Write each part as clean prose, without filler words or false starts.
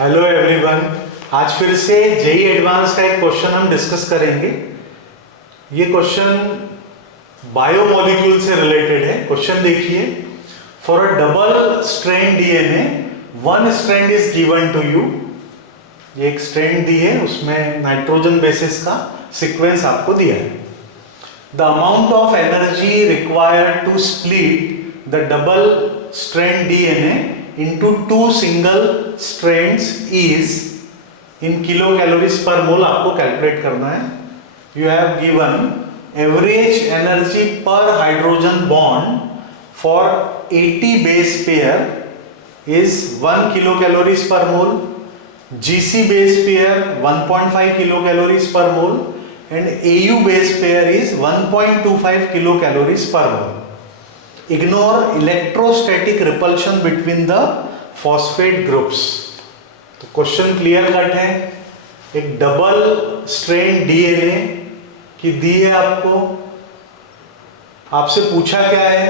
Hello everyone. आज फिर से जेई एडवांस का एक क्वेश्चन हम डिस्कस करेंगे। ये क्वेश्चन बायोमोलिक्यूल से रिलेटेड है। क्वेश्चन देखिए, for a double strand DNA one strand is given to you. ये एक स्ट्रैंड दी है, उसमें नाइट्रोजन बेसिस का सीक्वेंस आपको दिया है। The amount of energy required to split the double strand DNA into two single strands is in kilocalories per mole आपको calculate करना है। You have given average energy per hydrogen bond for 80 base pair is 1 kilocalories per mole, GC base pair 1.5 kilocalories per mole and AU base pair is 1.25 kilocalories per mole. Ignore electrostatic repulsion between the phosphate groups. तो question clear cut है। एक double strand DNA की दी है आपको, आपसे पूछा क्या है,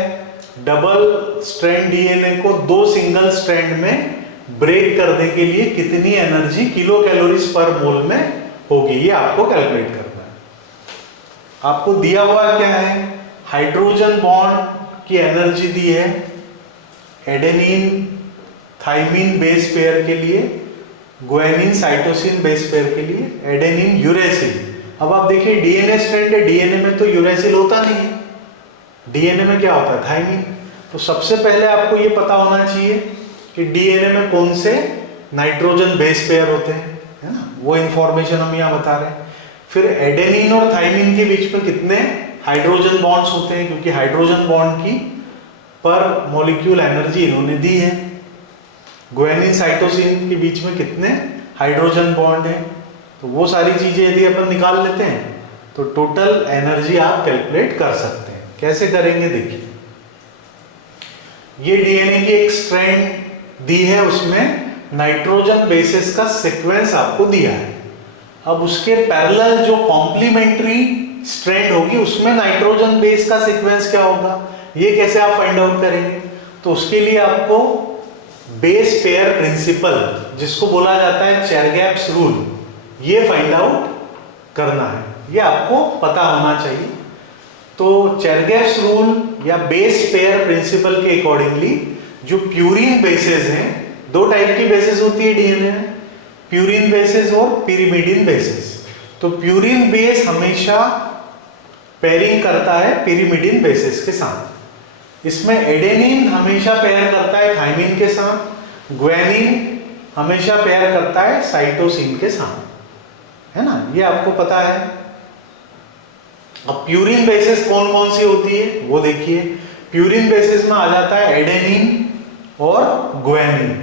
डबल स्ट्रैंड डीएनए को दो सिंगल स्ट्रैंड में ब्रेक करने के लिए कितनी एनर्जी किलो कैलोरीज पर मोल में होगी, ये आपको कैलकुलेट करना है। आपको दिया हुआ क्या है, हाइड्रोजन बॉन्ड की एनर्जी दी है एडेनिन थाइमिन बेस पेयर के लिए, ग्वानिन साइटोसिन बेस पेयर के लिए, एडेनिन यूरेसिल। अब आप देखिए डीएनए स्ट्रैंड है, डीएनए में तो यूरेसिल होता नहीं है, डीएनए में क्या होता है, थाइमिन। तो सबसे पहले आपको ये पता होना चाहिए कि डीएनए में कौन से नाइट्रोजन बेस पेयर होते हैं, है ना, वो इंफॉर्मेशन हम यहाँ बता रहे हैं। फिर एडेनिन और थाइमिन के बीच में कितने हाइड्रोजन बॉन्ड्स होते हैं, क्योंकि हाइड्रोजन बॉन्ड की पर मॉलिक्यूल एनर्जी इन्होंने दी है। ग्वानिन साइटोसिन के बीच में कितने हाइड्रोजन बॉन्ड हैं, तो वो सारी चीजें यदि अपन निकाल लेते हैं तो टोटल एनर्जी आप कैलकुलेट कर सकते हैं। कैसे करेंगे देखिए, ये डीएनए की एक स्ट्रैंड दी है, उसमें नाइट्रोजन बेसिस का सीक्वेंस आपको दिया है। अब उसके पैरेलल जो कॉम्प्लीमेंट्री स्ट्रैंड होगी उसमें नाइट्रोजन बेस का सीक्वेंस क्या होगा, ये कैसे आप फाइंड आउट करेंगे। तो उसके लिए आपको बेस पेयर प्रिंसिपल, जिसको बोला जाता है चेरगैप्स रूल, ये फाइंड आउट करना है, ये आपको पता होना चाहिए। तो चेरगैप्स रूल या बेस पेयर प्रिंसिपल के अकॉर्डिंगली जो प्यूरिन बेसेस हैं, दो टाइप की बेसेस होती है डीएनए में, प्यूरिन बेसिस और पिरिमिडिन बेसिस। तो प्यूरिन बेस हमेशा पेयरिंग करता है पिरिमिडिन बेसिस के साथ। इसमें एडेनिन हमेशा पेयर करता है थाइमिन के साथ, ग्वानिन हमेशा पेयर करता है साइटोसिन के साथ, है ना, ये आपको पता है। अब प्यूरिन बेसिस कौन कौन सी होती है वो देखिए। प्यूरिन बेसिस में आ जाता है एडेनिन और ग्वानिन,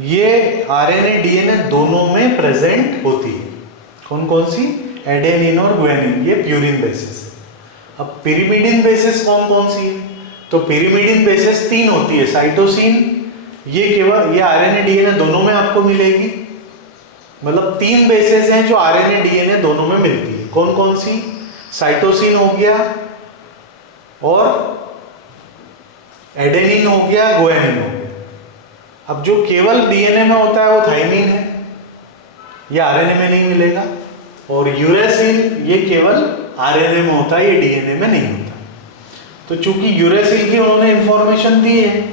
ये आरएनए डीएनए दोनों में प्रेजेंट होती है। कौन कौन सी, एडेनिन और ग्वानिन, ये प्यूरिन बेसिस है। अब पिरिमिडिन बेसिस कौन कौन सी है, तो पिरिमिडिन बेसिस तीन होती है, साइटोसिन, ये केवल ये आरएनए डीएनए दोनों में आपको मिलेगी। मतलब तीन बेसिस हैं जो आरएनए डीएनए दोनों में मिलती है। कौन कौन सी, साइटोसिन हो गया और एडेनिन हो गया, ग्वानिन हो गया। अब जो केवल डीएनए में होता है वो थाइमिन है, ये आरएनए में नहीं मिलेगा। और यूरेसिल ये केवल आरएनए में होता है, ये डीएनए में नहीं होता। तो चूंकि यूरेसिल की उन्होंने इंफॉर्मेशन दी है,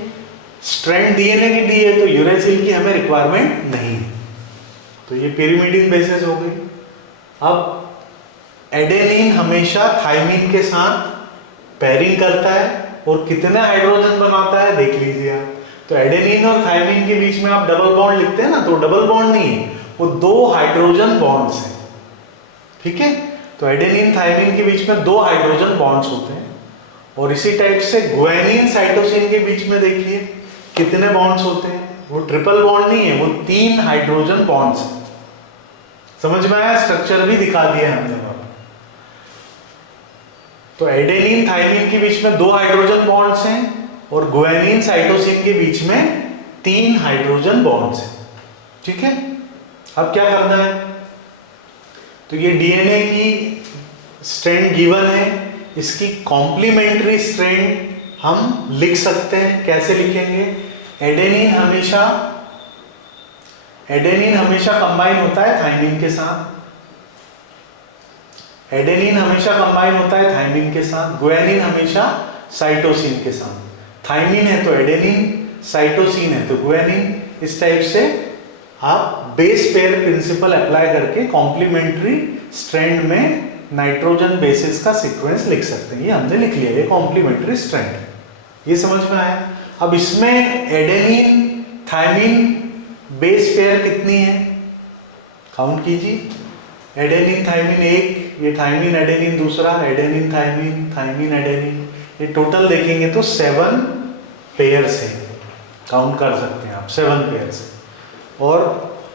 स्ट्रैंड डीएनए की दी है, तो यूरेसिल की हमें रिक्वायरमेंट नहीं है। तो ये पिरिमिडिन बेसिस हो गई। अब एडेनिन हमेशा थाइमिन के साथ पेयरिंग करता है और कितने हाइड्रोजन बनाता है देख लीजिए आप। तो एडेनिन और थाइमिन के बीच में आप डबल बॉन्ड लिखते हैं ना, तो डबल बॉन्ड नहीं है, वो दो हाइड्रोजन बॉन्ड्स हैं, ठीक है। तो एडेनिन थाइमिन के बीच में दो हाइड्रोजन बॉन्ड्स होते हैं। और इसी टाइप से ग्वानिन साइटोसिन के बीच में देखिए कितने बॉन्ड्स होते हैं, वो ट्रिपल बॉन्ड नहीं है, वो तीन हाइड्रोजन बॉन्ड्स हैं। समझ में आया, स्ट्रक्चर भी दिखा दिया हमने वहां। तो एडेनिन थाइमिन के बीच में दो हाइड्रोजन बॉन्ड्स हैं और ग्वानिन साइटोसिन के बीच में तीन हाइड्रोजन बॉन्ड्स हैं, ठीक है। अब क्या करना है, तो ये डीएनए की स्ट्रैंड गिवन है, इसकी कॉम्प्लीमेंट्री स्ट्रैंड हम लिख सकते हैं। कैसे लिखेंगे, एडेनिन हमेशा एडेनिन हमेशा कंबाइन होता है थाइमिन के साथ, एडेनिन हमेशा कंबाइन होता है थाइमिन के साथ, गुआनिन हमेशा साइटोसिन के साथ। थाइमिन है तो एडेनिन, साइटोसिन है तो गुआनिन। इस टाइप से आप बेस पेयर प्रिंसिपल अप्लाई करके कॉम्प्लीमेंट्री स्ट्रैंड में नाइट्रोजन बेसिस का सीक्वेंस लिख सकते हैं। ये हमने लिख लिया, ये कॉम्प्लीमेंट्री स्ट्रैंड है। ये समझ में आया। अब इसमें एडेनिन थाइमिन बेस पेयर कितनी है, काउंट कीजिए। एडेनिन थाइमिन एक, ये थाइमिन एडेनिन दूसरा, एडेनिन थाइमिन, थाइमिन एडेनिन, ये टोटल देखेंगे तो 7 पेयर्स हैं, काउंट कर सकते हैं आप 7 पेयर्स। और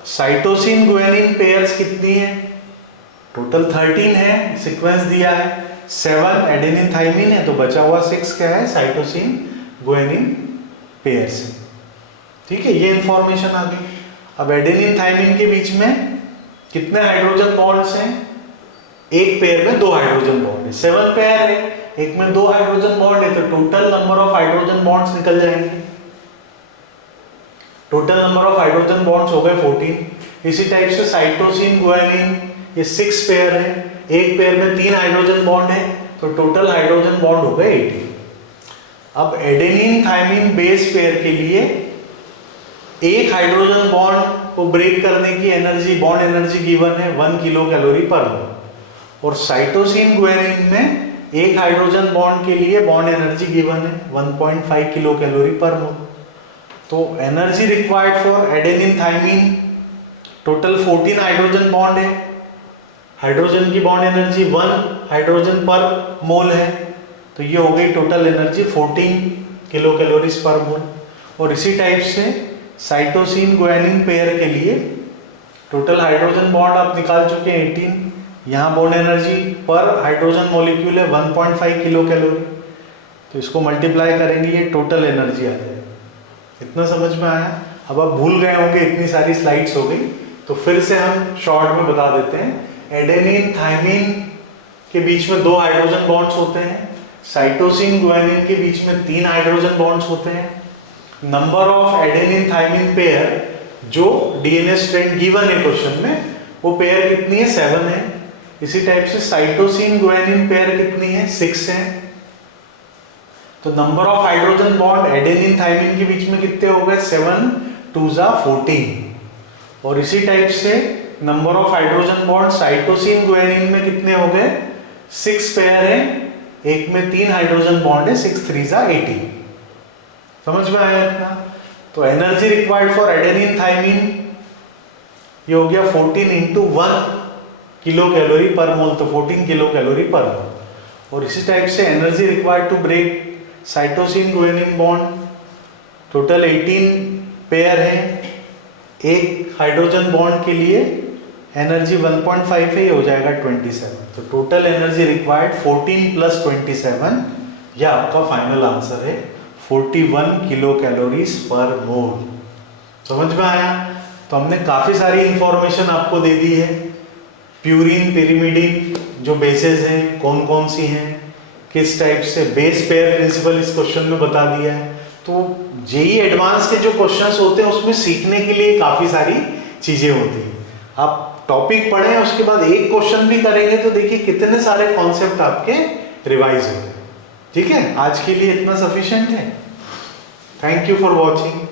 साइटोसिन गुआनिन पेयर्स कितनी है, टोटल 13 है, सीक्वेंस दिया है। 7 एडेनिन थाइमिन है तो बचा हुआ 6 क्या है, साइटोसिन गुआनिन पेयर्स है। ठीक है, ये इंफॉर्मेशन आ गई। अब एडेनिन थाइमिन के बीच में कितने हाइड्रोजन बॉन्ड्स हैं, एक पेयर में 2 हाइड्रोजन बॉन्ड है। 7 पेयर है, एक में 2 हाइड्रोजन बॉन्ड है, तो total number of hydrogen bonds निकल जाएंगे। Total number of hydrogen bonds हो गए 14। इसी टाइप से साइटोसिन गुआनिन ये 6 पेयर है, एक पेयर में 3 हाइड्रोजन बॉन्ड है, तो टोटल हाइड्रोजन बॉन्ड हो गए 18। अब एडेनिन थाइमिन बेस पेयर के लिए एक हाइड्रोजन बॉन्ड को ब्रेक करने की एनर्जी, बॉन्ड एनर्जी गिवन है 1 किलो कैलोरी पर मोल। और साइटोसिन गुआनिन में एक हाइड्रोजन बॉन्ड के लिए बॉन्ड एनर्जी गिवन है 1.5 किलो कैलोरी पर मोल। तो energy required for adenine thymine total 14 hydrogen bond है, हाइड्रोजन की बॉन्ड एनर्जी 1 हाइड्रोजन पर मोल है, तो ये हो गई टोटल एनर्जी 14 किलो कैलोरीज पर मोल। और इसी टाइप से साइटोसिन गुआनिन पेयर के लिए टोटल हाइड्रोजन बॉन्ड आप निकाल चुके हैं 18, यहाँ बॉन्ड एनर्जी पर हाइड्रोजन मॉलिक्यूल है 1.5 किलो कैलोरी, तो इसको मल्टीप्लाई करेंगे, ये टोटल एनर्जी आ जाएगी। इतना समझ में आया। अब आप भूल गए होंगे, इतनी सारी स्लाइड्स हो गई, तो फिर से हम शॉर्ट में बता देते हैं। एडेनिन थाइमिन के बीच में 2 हाइड्रोजन बॉन्ड्स होते हैं, साइटोसिन गुआनिन के बीच में 3 हाइड्रोजन बॉन्ड्स होते हैं। Number of adenine thymine pair जो डीएनए स्ट्रैंड गिवन है क्वेश्चन में, वो पेयर कितनी है, 7 है। इसी टाइप से साइटोसिन गुआनिन पेयर कितनी है, 6 है। तो number of hydrogen bond adenine thymine के बीच में कितने हो गए, 7 2 14। और इसी टाइप से number of hydrogen bond cytosine guanine में कितने हो गए, 6 पेयर है, एक में 3 हाइड्रोजन बॉन्ड है, 6 3 18। समझ में आया इतना। तो energy required for adenine thymine ये हो गया 14 इंटू 1 किलो कैलोरी पर मोल, तो 14 किलो कैलोरी पर मोल। और इसी टाइप से energy required to break cytosine guanine bond total 18 pair है, एक हाइड्रोजन बॉन्ड के लिए एनर्जी 1.5 है, ये हो जाएगा 27। तो टोटल एनर्जी रिक्वायर्ड 14 + 27, यह आपका फाइनल आंसर है 41 किलो कैलोरीज पर मोल। समझ में आया। तो हमने काफी सारी इंफॉर्मेशन आपको दे दी है। प्यूरिन, पिरिमिडिन जो बेसेस हैं कौन कौन सी हैं, किस टाइप से, बेस पेयर प्रिंसिपल इस क्वेश्चन में बता दिया है। तो जेईई एडवांस के जो क्वेश्चंस होते हैं उसमें सीखने के लिए काफी सारी चीजें होती हैं। आप टॉपिक पढ़ें, उसके बाद एक क्वेश्चन भी करेंगे तो देखिए कितने सारे कॉन्सेप्ट आपके रिवाइज हो गए। ठीक है, आज के लिए इतना सफिशिएंट है। Thank you for watching.